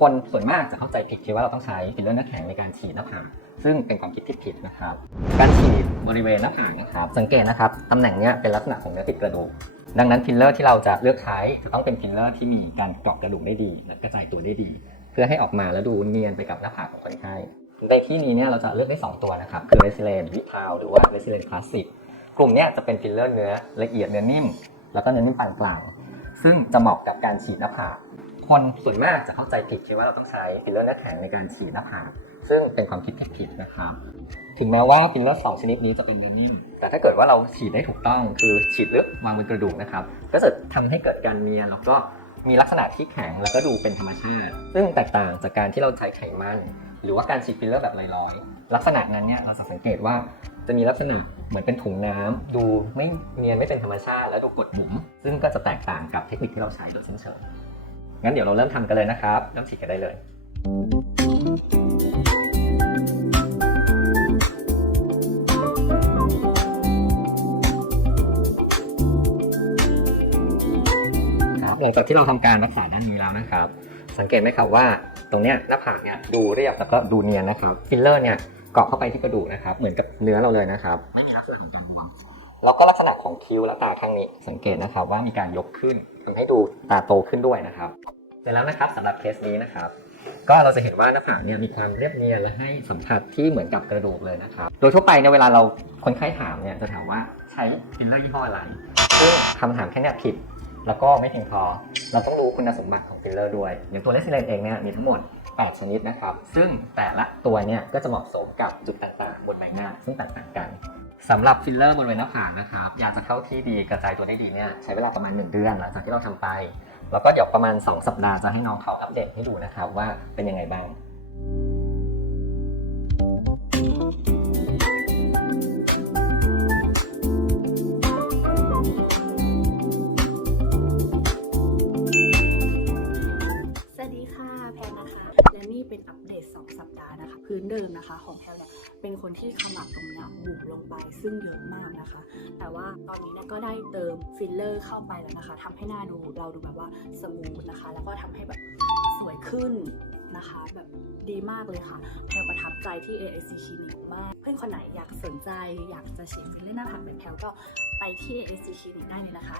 คนส่วนมากจะเข้าใจผิดคิดว่าเราต้องใช้ฟิลเลอร์หน้าแข็งในการฉีดหน้าผากซึ่งเป็นความคิดที่ผิดนะครับ การฉีดบริเวณหน้าผากนะครับ สังเกตนะครับตำแหน่งเนี้ยเป็นลักษณะของเนื้อติดกระดูก ดังนั้นฟิลเลอร์ที่เราจะเลือกใช้จะต้องเป็นฟิลเลอร์ที่มีการเกาะกระดูกได้ดีและกระจายตัวได้ดี เพื่อให้ออกมาแล้วดูเนียนไปกับหน้าผากของคนไข้ในที่นี้เนี่ยเราจะเลือกได้ 2 ตัวนะครับ คือเรซิเลนวิทาวหรือว่าเรซิเลนคลาสสิกกลุ่มเนี้ยจะเป็นฟิลเลอร์เนื้อละเอียดเนื้อนิ่ม แล้วก็เนื้อนิ่มปานกลางซึ่งจะเหมาะกับการฉีดหน้าผาก คนส่วนมากจะเข้าใจผิดคิดว่าเราต้องใช้ฟิลเลอร์หน้าแข็งในการฉีดหน้าผากซึ่งเป็นความคิดที่ผิดนะครับ ถึงแม้ว่าฟิลเลอร์สองชนิดนี้จะเป็นเนื้อนิ่มแต่ถ้าเกิดว่าเราฉีดได้ถูกต้อง คือฉีดลึกวางบนกระดูกนะครับ ก็จะทำให้เกิดการเนียนแล้วก็มีลักษณะที่แข็งแล้วก็ดูเป็นธรรมชาติ ซึ่งแตกต่างจากการที่เราใช้ไขมันหรือว่าการฉีดฟิลเลอร์แบบลอยๆ ลักษณะนั้นเนี่ยเราจะสังเกตว่าจะมีลักษณะเหมือนเป็นถุงน้ำดูไม่เนียนไม่เป็นธรรมชาติ และดูกดบุ๋มซึ่งก็จะแตกต่างกับเทคนิคที่เราใช้โดยเชิง งั้นเดี๋ยวเราเริ่มทำกันเลยนะครับเริ่มฉีดกันได้เลยครับหลังจากที่เราทำการรักษาด้านนี้แล้วนะครับ สังเกตไหมครับว่าตรงเนี้ยหน้าผากเนี่ยดูเรียบแล้วก็ดูเนียนนะครับฟิลเลอร์เนี่ยเกาะเข้าไปที่กระดูกนะครับ เหมือนกับเนื้อเราเลยนะครับไม่มีลักษณะของการบวม แล้วก็ลักษณะของคิ้วและตาข้างนี้ สังเกตนะครับว่ามีการยกขึ้นทำให้ดูตาโตขึ้นด้วยนะครับเสร็จแล้วนะครับสำหรับเคสนี้นะครับ ก็เราจะเห็นว่าหน้าผากเนี่ยมีความเรียบเนียนและให้สัมผัสที่เหมือนกับกระดูกเลยนะครับ โดยทั่วไปเนี่ยเวลาเราคนไข้ถามเนี่ยจะถามว่าใช้ฟิลเลอร์ยี่ห้ออะไรซึ่งคำถามแค่นี้ผิด แล้วก็ไม่เพียงพอ เราต้องรู้คุณสมบัติของฟิลเลอร์ด้วย อย่างตัวเลซิเลนเองเนี่ยมีทั้งหมด 8 ชนิดนะครับ ซึ่งแต่ละตัวเนี่ยก็จะเหมาะสมกับจุดต่างๆ บนใบหน้า ซึ่งแตกต่างกัน สำหรับฟิลเลอร์บนใบหน้าผากนะครับอยากจะเข้าที่ดีกระจายตัวได้ดีเนี่ยใช้เวลาประมาณ 1 เดือนหลังจากที่เราทำไป แล้วก็เดี๋ยวประมาณ 2 สัปดาห์จะให้น้องเขาอัปเดตให้ดูนะครับว่าเป็นยังไงบ้าง เป็นอัปเดต 2 สัปดาห์นะคะ พื้นเดิมนะคะของแพนเนี่ยเป็นคนที่ขมับตรงเนี้ยบุ๋มลงไปซึ่งเยอะมากนะคะ แต่ว่าตอนนี้เนี่ยก็ได้เติมฟิลเลอร์เข้าไปแล้วนะคะทำให้หน้าดูเราดูแบบว่าสมูทนะคะ แล้วก็ทำให้แบบสวยขึ้นนะคะแบบดีมากเลยค่ะแพลประทับใจที่ AIC Clinic มาก เพื่อนคนไหนอยากสนใจอยากจะฉีดฟิลเลอร์หน้าผากแบบแพลก็ไปที่ AIC Clinic ได้เลยนะคะ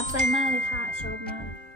ทับใจมากเลยค่ะ ชอบมาก